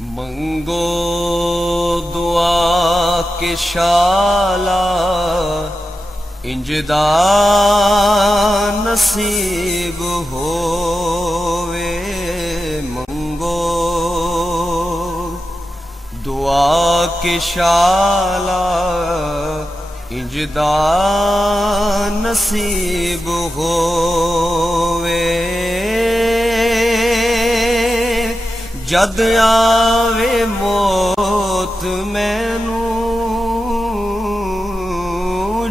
मंगो दुआ के शाला इंजदा नसीब होवे। मंगो दुआ के शाला इंजदा नसीब होवे। जद आवे मौत मैनू,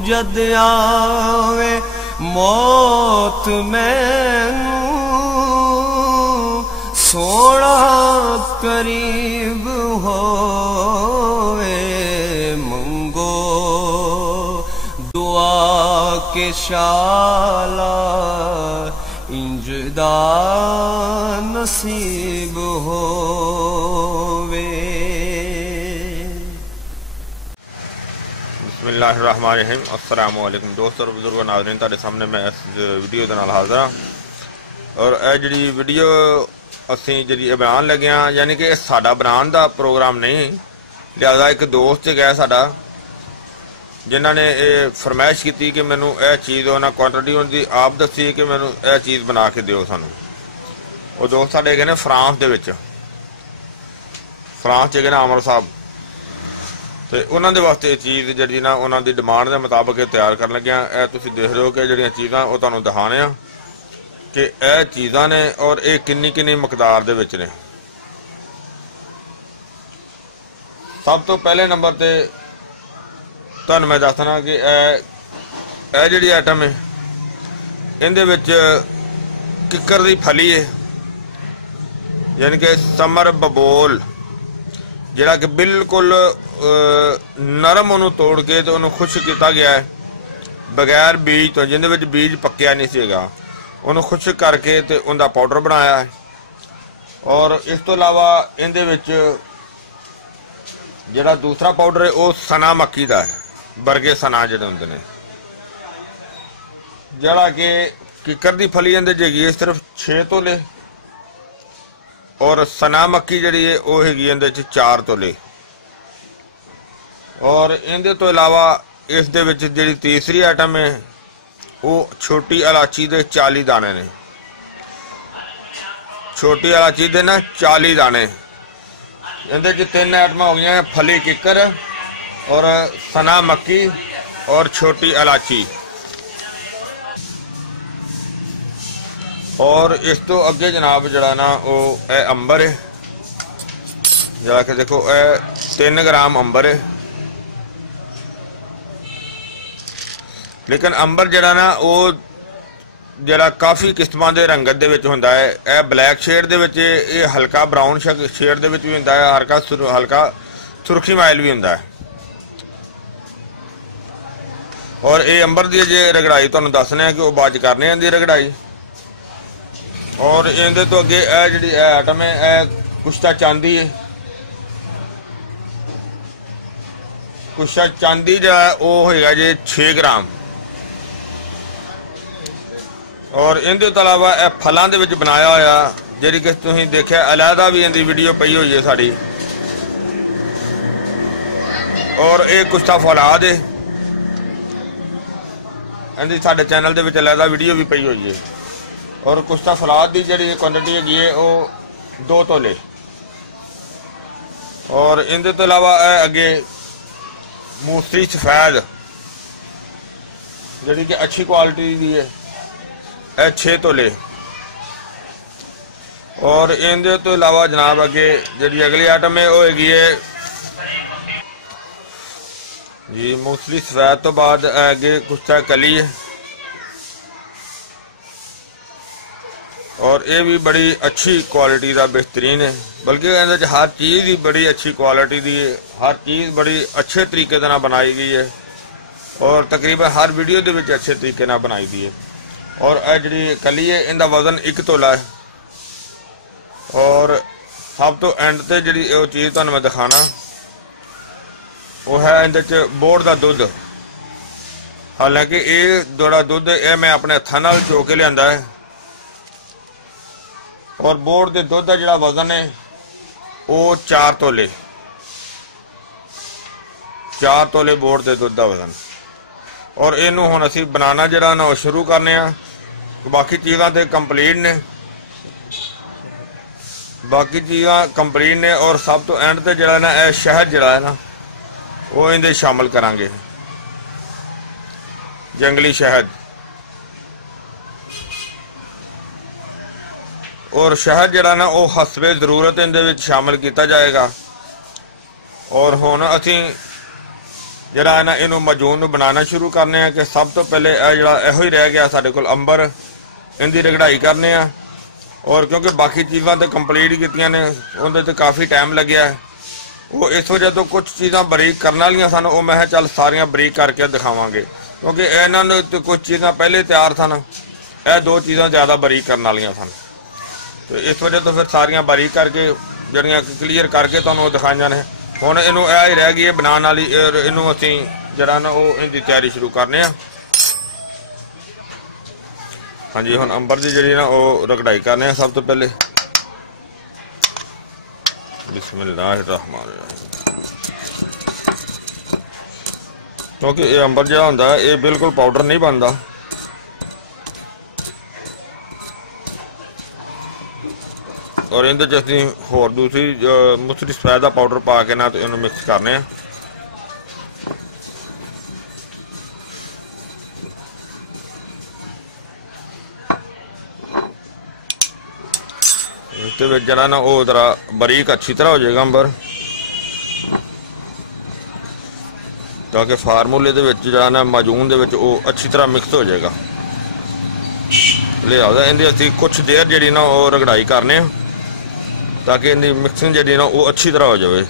जद आवे मौत मैनू, सोना करीब होवे। मंगो दुआ के शाला इंजदा नसीब होवे। बिस्मिल्लाहिर्रहमानिर्रहीम। अस्सलामु अलैकुम दोस्तों और बुजुर्गों नाज़रीन, तुहाडे सामने मैं इस वीडियो दे नाल हाज़र हाँ। और यह जी वीडियो असीं जी बनान लगे हाँ, यानी कि साडा बनाने का प्रोग्राम नहीं, लिहाजा एक दोस्त गया साडा जिन्हों ने यह फरमाइश की कि मैनू यह चीज़ उन्हें क्वांटिटी उनकी आप दसी कि मैनू यह चीज़ बना के दिओ सानू। वो दोस्त साडे गए ने फ्रांस दे विच, फ्रांस च गए ने अमर साहब, तो उन्होंने वास्ते चीज़ जी ना उन्होंने डिमांड के मुताबिक तैयार कर लगे। यह तुसीं देख रहे हो कि जिहड़ियां चीज़ां वो तुहानूं दिखाने आ कि यह चीज़ां ने और ये किन्नी किन्नी मकदार दे विच ने। सब तो पहले नंबर ते तुहानूं मैं दसना कि यह जिहड़ी आइटम है इहदे विच किक्कर दी फली है, यानी कि समर बबोल जिहड़ा कि बिल्कुल नरम उन्होंने तोड़ के तो उन्होंने खुश किया गया है बगैर बीज तो, जिंदे विच बीज पक्या नहीं सीगा, उन्होंने खुश करके तो उनका पाउडर बनाया है। और इस तो इलावा इहदे विच जिहड़ा दूसरा पाउडर है वह सना मक्की का है, बरगे सना जिहड़े हुंदे ने, जिहड़ा कि किक्कर दी फली इहदे च हैगी सिर्फ 6 तोले और सना मक्की जिहड़ी है वह हैगी इहदे च 4 तोले। और इहदे तो इलावा इस दे विच जिहड़ी तीसरी आइटम है वो छोटी इलायची दे 40 दाने ने, छोटी इलायची दे ना 40 दाने। इहदे च 3 आइटम हो गई, फली किक्कर और सना मक्की और छोटी इलायची। और इस तो अगे जनाब जरा ना वो अंबर है, जरा कि देखो 3 ग्राम अंबर है, लेकिन अंबर जरा ना वो जरा काफ़ी किस्मां दे रंगत दे विच हुंदा है। यह ब्लैक शेड दे विच, ये हल्का ब्राउन शेड दे विच भी हुंदा है, हल्का सुरखी माइल भी हुंदा है। और ये अंबर दी जे रगड़ाई तुहानूं दसने कि वो बाज करने आंदी रगड़ाई। और इहदे तो अगे यह जिहड़ी आइटम है यह कुश्ता चांदी है, कुश्ता चांदी जो है वह होगा जी 6 ग्राम। और इहदे तो इलावा यह फलों के बनाया होया जी कि तुसीं देखिया अलहदा भी इहदी वीडियो पई हुई है साड़ी। और ये कुश्ता फौलाद है, इहदी साडे चैनल दे विच अलहदा वीडियो भी पई हुई है। और कुश्ता फौलाद की जी क्वांटिटी हैगी है वो 2 तोले। और इहदे तो इलावा अगे मूसरी सफेद जी कि अच्छी क्वालिटी की है, यह 6 तोले। और इहदे तो इलावा जनाब अगे जी अगली आइटम है वो हैगी है जी मूसली सफेद तो बाद अगे कुश्ता कली है। और ये भी बड़ी अच्छी क्वालिटी का बेहतरीन है, बल्कि इहदे च हर चीज़ ही बड़ी अच्छी क्वालिटी की है, हर चीज़ बड़ी अच्छे तरीके से बनाई गई है और तकरीबन हर वीडियो के विच अच्छे तरीके बनाई गई है। और यह जी कली है इनका वजन 1 तोला है। और सब तो एंड से जी चीज़ तुहानूं मैं दिखाना वो है इहदे च बोड़ का दुध। हालांकि ये जोड़ा दुध ये मैं अपने हत्थां नाल चो के लिया है और बोर्ड के दुध का जोड़ा वजन है ਉਹ 4 ਤੋਲੇ ਬੋੜ ਦੇ ਦੁੱਧ ਦਾ ਵਜ਼ਨ। और इनू हुण असीं बनाना जिहड़ा ना शुरू करने आ। बाकी चीज़ां ते कंप्लीट ने, बाकी चीज़ां कंप्लीट ने। और सब तो एंड ते जिहड़ा ना यह शहद जिहड़ा है ना वो इहदे शामिल करांगे, जंगली शहद। और शहद जिहड़ा ना वो हसबे जरूरत इहदे विच शामिल किया जाएगा। और हुण असीं जिहड़ा है ना इनू मजून बनाना शुरू करने हैं कि सब तो पहले जिहड़ा इहो ही रह गया साडे कोल अंबर, इनकी रगड़ाई करने हैं। और क्योंकि बाकी चीज़ां तो कंप्लीट कीतियां ने, उहदे ते काफ़ी टाइम लग्या है। वो इस वजह तो कुछ चीज़ां बरीक करने वालियां सन, वो मैं चल सारियां बरीक करके दिखावांगे, क्योंकि इन्हां तो कुछ चीज़ां पहले तैयार सन, यह 2 चीज़ां ज़्यादा बरीक करने वालियां सन। तो इस वजह तो फिर सारियां बरीक करके जड़ियां क्लीयर करके तुहानूं दिखाईयां ने। हुण इनू यह ही रह गई है बनाने वाली। इनू असीं जिहड़ा ना वो इनकी तैयारी शुरू करने आ। हाँ जी, हुण अंबर की जिहड़ी ना वो रगड़ाई करने सब तो पहले। बिस्मिल्लाहिर्रहमानिर्रहीम। क्योंकि ये अंबर जिहड़ा हुंदा है ये बिल्कुल पाउडर नहीं बनता। और इहदे च असीं होर दूसरी मूसली सफेद का पाउडर पा के ना तो इन्हूं मिक्स करने आ। इस जिहड़ा ना वो जरा बरीक अच्छी तरह हो जाएगा अंबर, ताकि फार्मूले दे विच जिहड़ा ना माजून दे विच वो अच्छी तरह मिक्स हो जाएगा। लिहाजा इहदी असीं कुछ देर जिहड़ी ना वो रगड़ाई करने आ, ताकि इनकी मिक्सिंग जी ना वो अच्छी तरह हो जाए।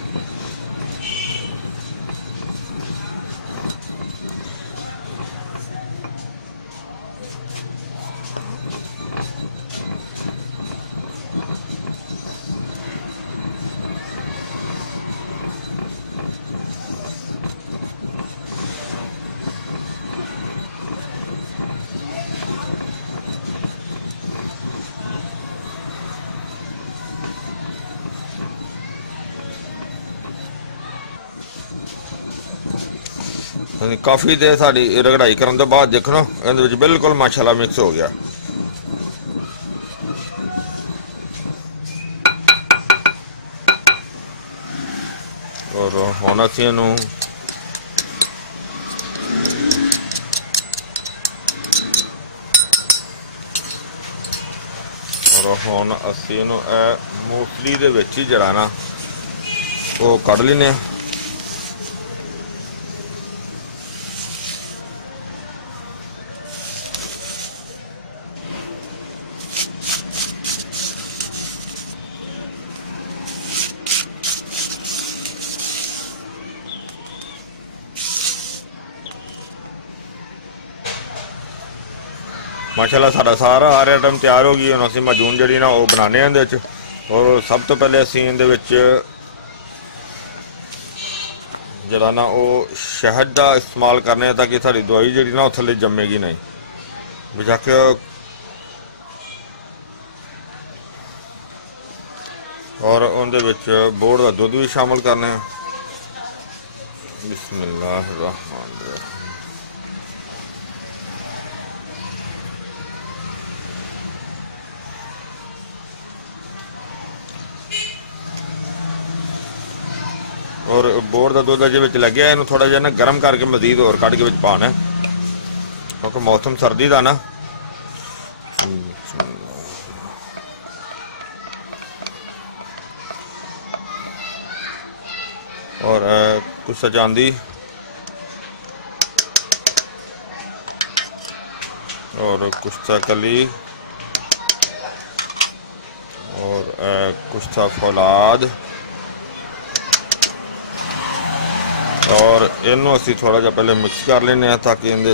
काफ़ी देर साड़ी रगड़ाई करने के बाद देखो इहदे बिल्कुल माशाल्लाह मिक्स हो गया। और हुण असीं इहनूं मूसली दे विच ही जिहड़ा ना वो कढ लैने। माशाल्लाह साडा सारा हर आइटम तैयार हो गई। हुण असीं माजून जिहड़ी ना वो बनाने इहदे विच। और सब तो पहले असीं इहदे विच जिहड़ा ना वो शहद का इस्तेमाल करने, ताकि साडी दवाई जिहड़ी ना वो थल्ले जमेगी नहीं। बेशक और उहदे विच बोड़ का दुध भी शामिल करने। बिस्मिल्लाहिर्रहमानिर्रहीम। और बोर का दुध अजे लगे, इन थोड़ा जहा ना गर्म करके मजीद और कढ़ के पाना, क्योंकि मौसम सर्दी का ना। और कुछ चांदी और कुछ कली और कुछ फौलाद। और इनू असी थोड़ा जा पहले मिक्स कर लेने, ताकि इहदे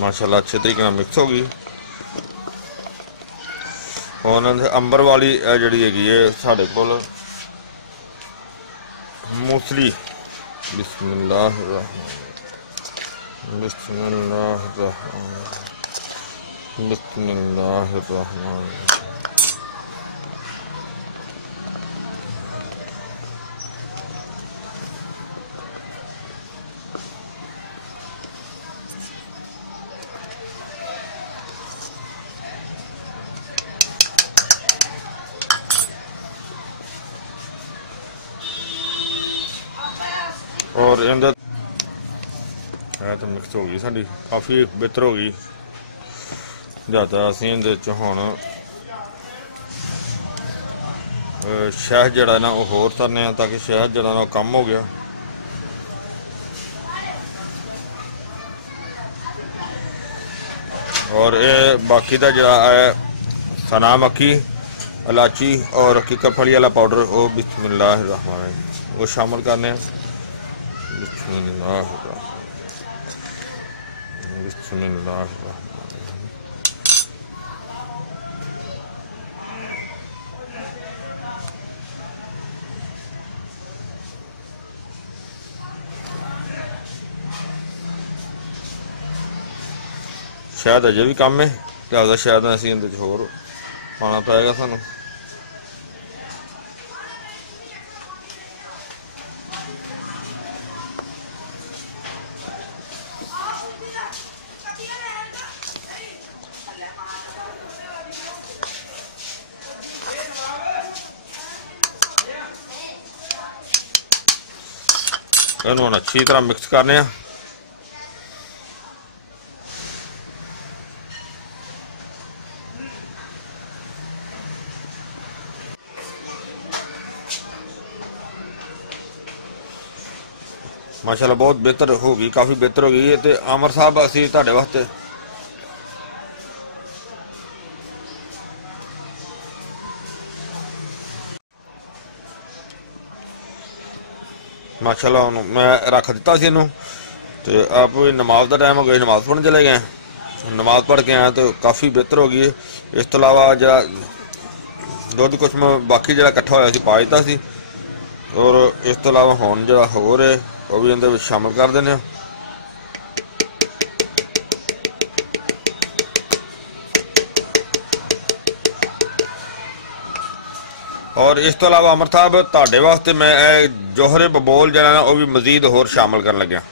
माशाल्लाह अच्छे तरीके नाल मिक्स हो गई। और अंबर वाली जिहड़ी हैगी है साडे कोल मूसली। बिस्मिल्लाहिर्रहमानिर्रहीम। बिस्मिल्लाहिर्रहमानिर्रहीम। और इहदे तो मिक्स हो गई साडी, काफ़ी बेहतर हो गई। ज़्यादा असीं इहदे च हुण शहद जिहड़ा ना वो होर तरने ताकि शहद जिहड़ा ना कम हो गया। और ये बाकी का जिहड़ा है सना मक्खी, इलाची और किकर फली वाला पाउडर वो बिस्मिल्लाहिर्रहमानिर्रहीम वो शामिल करने। बिस्मिल्लाहिर्रहमानिर्रहीम। शायद अजे भी कम है, लिहाजा शायद असीं इहदे च होर पाना पएगा सानू। इहनूं हुण अच्छी तरह मिक्स करने आ। माशाल्लाह बहुत बेहतर हो गई, काफ़ी बेहतर हो गई है। तो आमर साहब असी तुहाडे वास्ते माशाल्लाह मैं रख दिता सी इनू। तो आप नमाज का टाइम हो गया, नमाज पढ़ने चले गए। नमाज पढ़ के आए तो काफ़ी बेहतर हो गई है। इस तो अलावा जरा दुध कुछ मैं बाकी जरा इकट्ठा होया सी पा दिता सी। और इस तो अलावा हुण जरा होर है वो भी इहदे विच शामिल कर देने। और इस तो अलावा अमर साहब तुहाडे वास्ते मैं जोहरे बबोल जरा ना वो भी मजीद होर शामिल करन लग्या।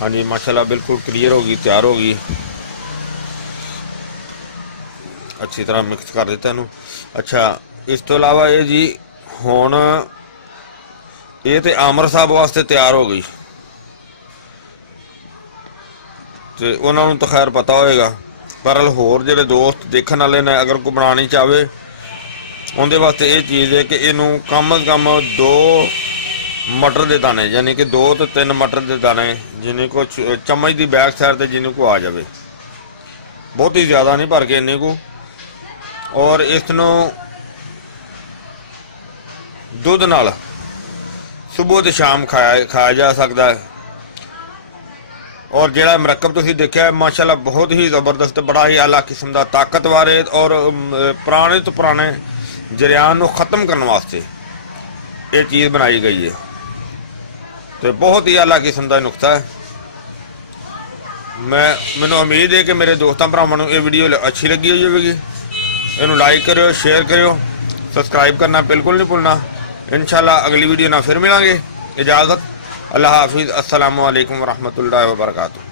हाँ जी माशाल्लाह बिल्कुल क्लियर हो गई, तैयार हो गई। अच्छी तरह मिक्स कर दिता इनू। अच्छा इस तो अलावा ये जी हुण ये तो आमर साहब वास्ते तैयार हो गई। तो उन्होंने तो खैर पता होएगा, पर होर जिहड़े दोस्त देखने वाले ने अगर कोई बनानी चाहे उनके वास्ते ये चीज़ है कि इनू कम अज कम 2 मटर के दाने यानी कि 2 तो 3 मटर के दाने जिन्हें को चम्मच की बैक साइड से जिन्हें को आ जाए, बहुत ही ज़्यादा नहीं भर के इन्ने को। और इसनों दुध नाल सुबह तो शाम खाया जा सकता है। और जिहड़ा मरकब तुसीं देखिया माशाल्लाह बहुत ही ज़बरदस्त, बड़ा ही आला किस्म का ताकतवर है। और पुराने तो पुराने जरियान को ख़त्म करने वास्ते ये चीज़ बनाई गई है। तो बहुत ही आला किस्म का नुकता है। मैनू उम्मीद है कि मेरे दोस्तों भरावां ये वीडियो अच्छी लगी हुई होगी। इनू लाइक करो, शेयर करो, सब्सक्राइब करना बिल्कुल नहीं भूलना। इंशाल्लाह अगली वीडियो ना फिर मिलेंगे। इजाज़त, अल्लाह हाफिज़, अस्सलामु अलैकुम वरहमतुल्लाहि वबरकातुहू।